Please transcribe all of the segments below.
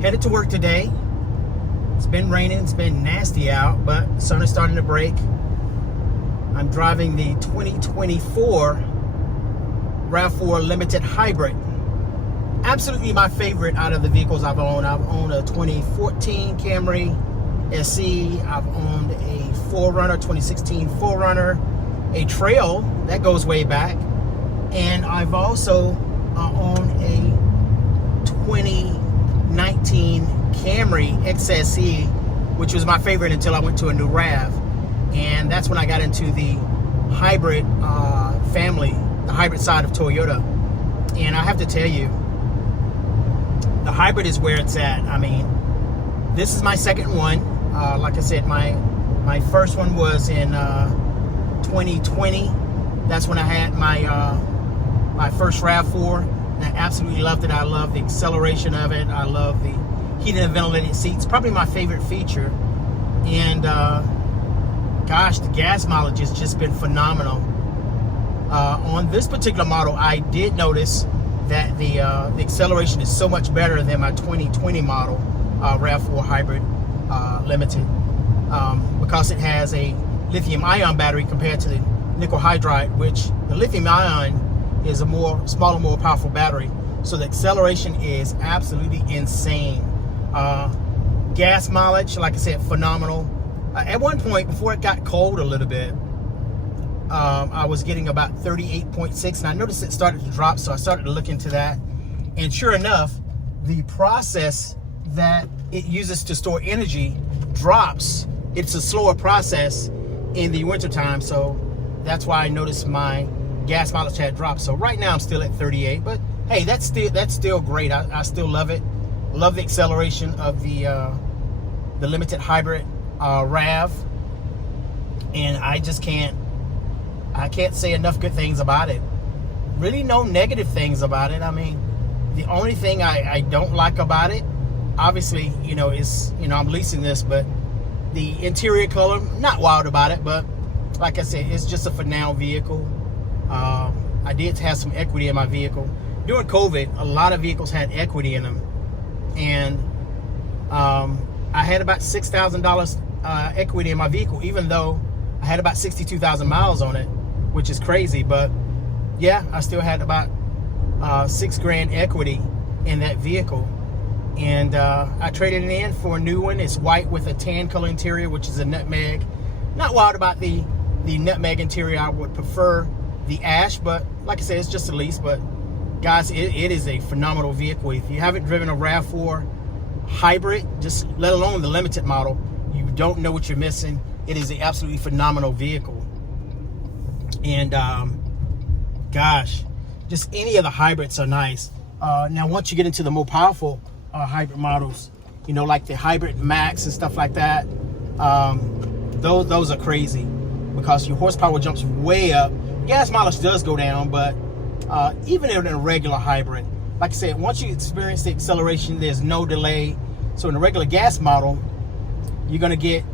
Headed to work today. It's been raining, it's been nasty out, but the sun is starting to break. I'm driving the 2024 RAV4 Limited Hybrid. Absolutely my favorite out of the vehicles I've owned. I've owned a 2014 Camry SE. I've owned a 4Runner, 2016 4Runner, a Trail, that goes way back. And I've also owned a 2019 Camry XSE, which was my favorite until I went to a new RAV. And that's when I got into the hybrid family, the hybrid side of Toyota. And I have to tell you, the hybrid is where it's at. I mean, this is my second one. Like I said, my first one was in 2020. That's when I had my first RAV4. And I absolutely loved it. I love the acceleration of it. I love the heated and ventilated seats. Probably my favorite feature. And gosh, the gas mileage has just been phenomenal. On this particular model, I did notice that the acceleration is so much better than my 2020 model RAV4 Hybrid Limited, because it has a lithium-ion battery compared to the nickel hydride, which the lithium-ion is a smaller, more powerful battery. So the acceleration is absolutely insane. Gas mileage, like I said, phenomenal. At one point, before it got cold a little bit, I was getting about 38.6, and I noticed it started to drop, so I started to look into that. And sure enough, the process that it uses to store energy drops. It's a slower process in the wintertime, so that's why I noticed my gas mileage had dropped. So right now I'm still at 38, but hey, that's still great. I still love it. Love the acceleration of the Limited Hybrid RAV, and I can't say enough good things about it. Really no negative things about it. I mean, the only thing I don't like about it, obviously, is, I'm leasing this, but the interior color, not wild about it, but like I said, it's just a for now vehicle. I did have some equity in my vehicle. During COVID, a lot of vehicles had equity in them. And I had about $6,000 equity in my vehicle, even though I had about 62,000 miles on it, which is crazy. But yeah, I still had about $6,000 equity in that vehicle. And I traded it in for a new one. It's white with a tan color interior, which is a Nutmeg. Not wild about the Nutmeg interior. I would prefer the ash, but like I said, it's just a lease. But guys, it is a phenomenal vehicle. If you haven't driven a RAV4 Hybrid, just let alone the Limited model, you don't know what you're missing. It is an absolutely phenomenal vehicle. And gosh, just any of the hybrids are nice. Now, once you get into the more powerful hybrid models, like the Hybrid Max and stuff like that, those are crazy because your horsepower jumps way up. Gas mileage does go down, but even in a regular hybrid, like I said, once you experience the acceleration, there's no delay. So in a regular gas model, you get the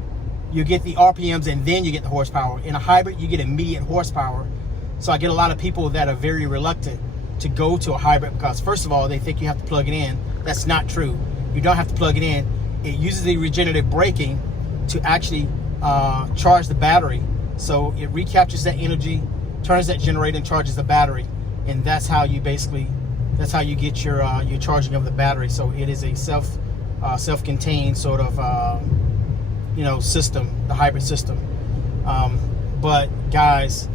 RPMs and then you get the horsepower. In a hybrid, you get immediate horsepower. So I get a lot of people that are very reluctant to go to a hybrid because, first of all, they think you have to plug it in. That's not true. You don't have to plug it in. It uses the regenerative braking to actually charge the battery. So it recaptures that energy, turns that generator, and charges the battery. And that's how you get your charging of the battery. So it is a self-contained sort of system, the hybrid system. But guys,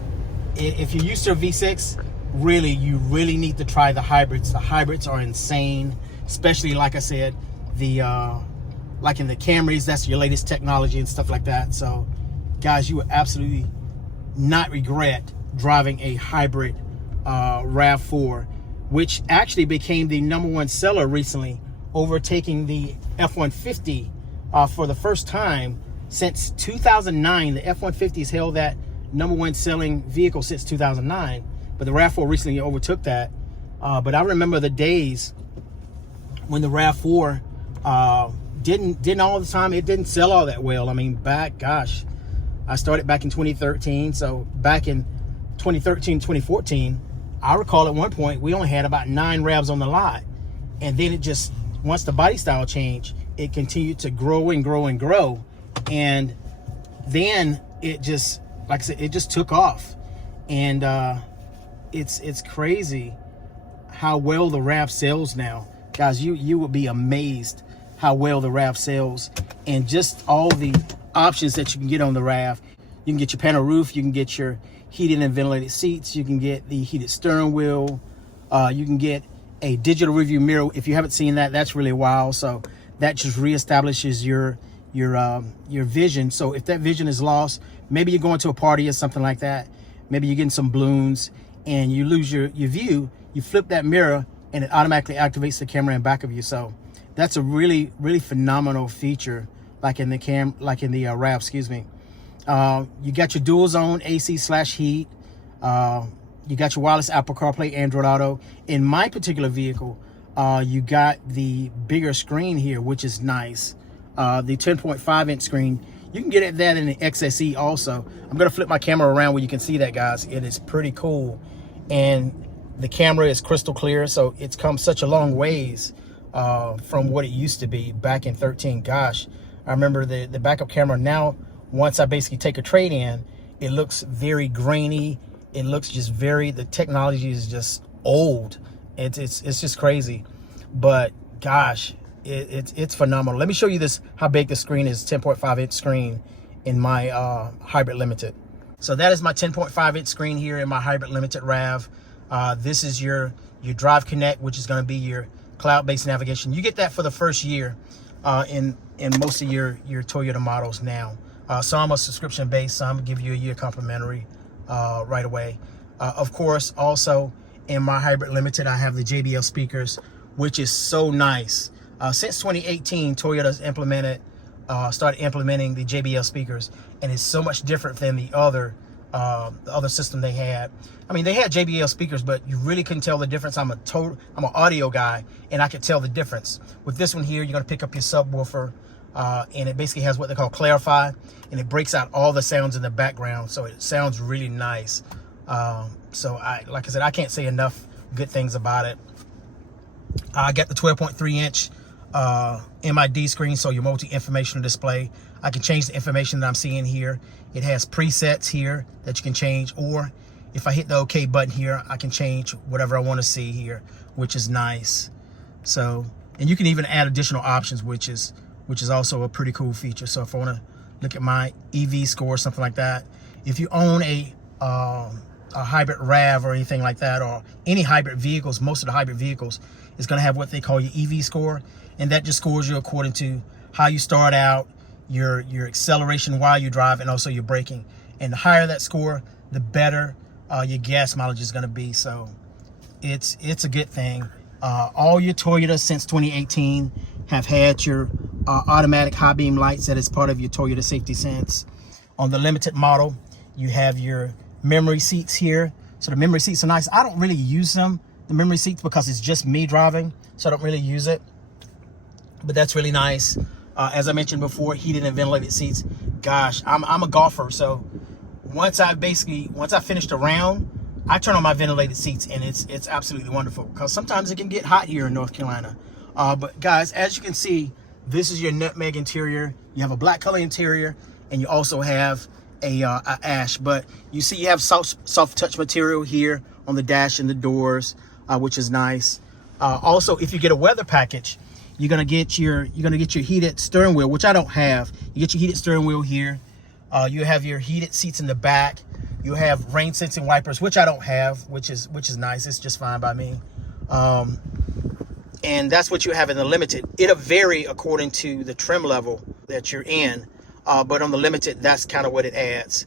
if you're used to a V6, you really need to try the hybrids. The hybrids are insane, especially, like I said, like in the Camrys, that's your latest technology and stuff like that. So guys, you will absolutely not regret driving a hybrid RAV4, which actually became the #1 seller recently, overtaking the F-150 for the first time since 2009. The F-150 has held that #1 selling vehicle since 2009, but the RAV4 recently overtook that. But I remember the days when the RAV4 didn't all the time, it didn't sell all that well. I mean, I started back in 2013, so back in 2013, 2014, I recall at one point we only had about 9 RAVs on the lot, and then it just once the body style changed, it continued to grow and grow and grow. And then it just, like I said, it just took off. And it's crazy how well the RAV sells now. Guys, you would be amazed how well the RAV sells, and just all the options that you can get on the RAV. You can get your panel roof, you can get your heated and ventilated seats, you can get the heated steering wheel, you can get a digital review mirror. If you haven't seen that, that's really wild. So that just reestablishes your vision. So if that vision is lost, maybe you're going to a party or something like that, maybe you're getting some balloons and you lose your view, you flip that mirror and it automatically activates the camera in back of you. So that's a really phenomenal feature, like in the RAV, excuse me. You got your dual zone AC/heat. You got your wireless Apple CarPlay, Android Auto. In my particular vehicle, you got the bigger screen here, which is nice. The 10.5-inch screen. You can get that in the XSE also. I'm gonna flip my camera around where you can see that, guys. It is pretty cool. And the camera is crystal clear, so it's come such a long ways from what it used to be back in 13. Gosh, I remember the backup camera. Now, once I basically take a trade in, it looks very grainy. It looks just the technology is just old. It's just crazy. But gosh, it's phenomenal. Let me show you how big the screen is. 10.5-inch screen in my Hybrid Limited. So that is my 10.5-inch screen here in my Hybrid Limited RAV. This is your Drive Connect, which is going to be your cloud-based navigation. You get that for the first year in most of your Toyota models now. Some are subscription based, some give you a year complimentary right away. Of course, also in my Hybrid Limited, I have the JBL speakers, which is so nice. Since 2018, Toyota's started implementing the JBL speakers, and it's so much different than the other system they had. I mean, they had JBL speakers, but you really couldn't tell the difference. I'm an audio guy, and I could tell the difference. With this one here, you're gonna pick up your subwoofer, and it basically has what they call Clarify, and it breaks out all the sounds in the background, so it sounds really nice. So like I said, I can't say enough good things about it. I got the 12.3-inch MID screen, so your multi-informational display. I can change the information that I'm seeing here. It has presets here that you can change, or if I hit the OK button here, I can change whatever I want to see here, which is nice. So, and you can even add additional options, which is also a pretty cool feature. So if I want to look at my EV score or something like that, if you own a hybrid RAV or anything like that, or any hybrid vehicles, most of the hybrid vehicles is going to have what they call your EV score, and that just scores you according to how you start out, your acceleration while you drive, and also your braking. And the higher that score, the better your gas mileage is going to be. So it's a good thing. All your Toyotas since 2018 have had your automatic high beam lights that is part of your Toyota Safety Sense. On the Limited model, you have your memory seats here. So the memory seats are nice. I don't really use them, the memory seats, because it's just me driving, so I don't really use it. But that's really nice. As I mentioned before, heated and ventilated seats. Gosh, I'm a golfer, so once I finished a round, I turn on my ventilated seats, and it's absolutely wonderful, because sometimes it can get hot here in North Carolina. But guys, as you can see, this is your Nutmeg interior. You have a black color interior, and you also have a ash. But you see, you have soft touch material here on the dash and the doors, which is nice. Also, if you get a weather package, you're gonna get your heated steering wheel, which I don't have. You get your heated steering wheel here. You have your heated seats in the back. You have rain sensing wipers, which I don't have, which is nice. It's just fine by me. And that's what you have in the Limited. It'll vary according to the trim level that you're in, but on the Limited, that's kind of what it adds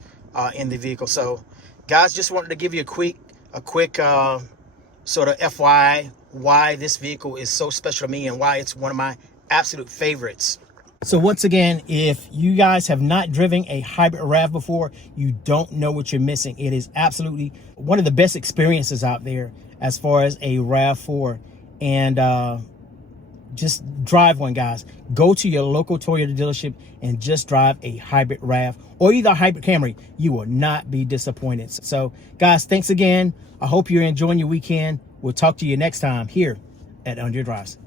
in the vehicle. So, guys, just wanted to give you a quick sort of FYI why this vehicle is so special to me and why it's one of my absolute favorites. So once again, if you guys have not driven a hybrid RAV before, you don't know what you're missing. It is absolutely one of the best experiences out there as far as a RAV4. And just drive one, guys. Go to your local Toyota dealership and just drive a hybrid RAV or either a hybrid Camry. You will not be disappointed. So guys, thanks again. I hope you're enjoying your weekend. We'll talk to you next time here at Under Your Drives.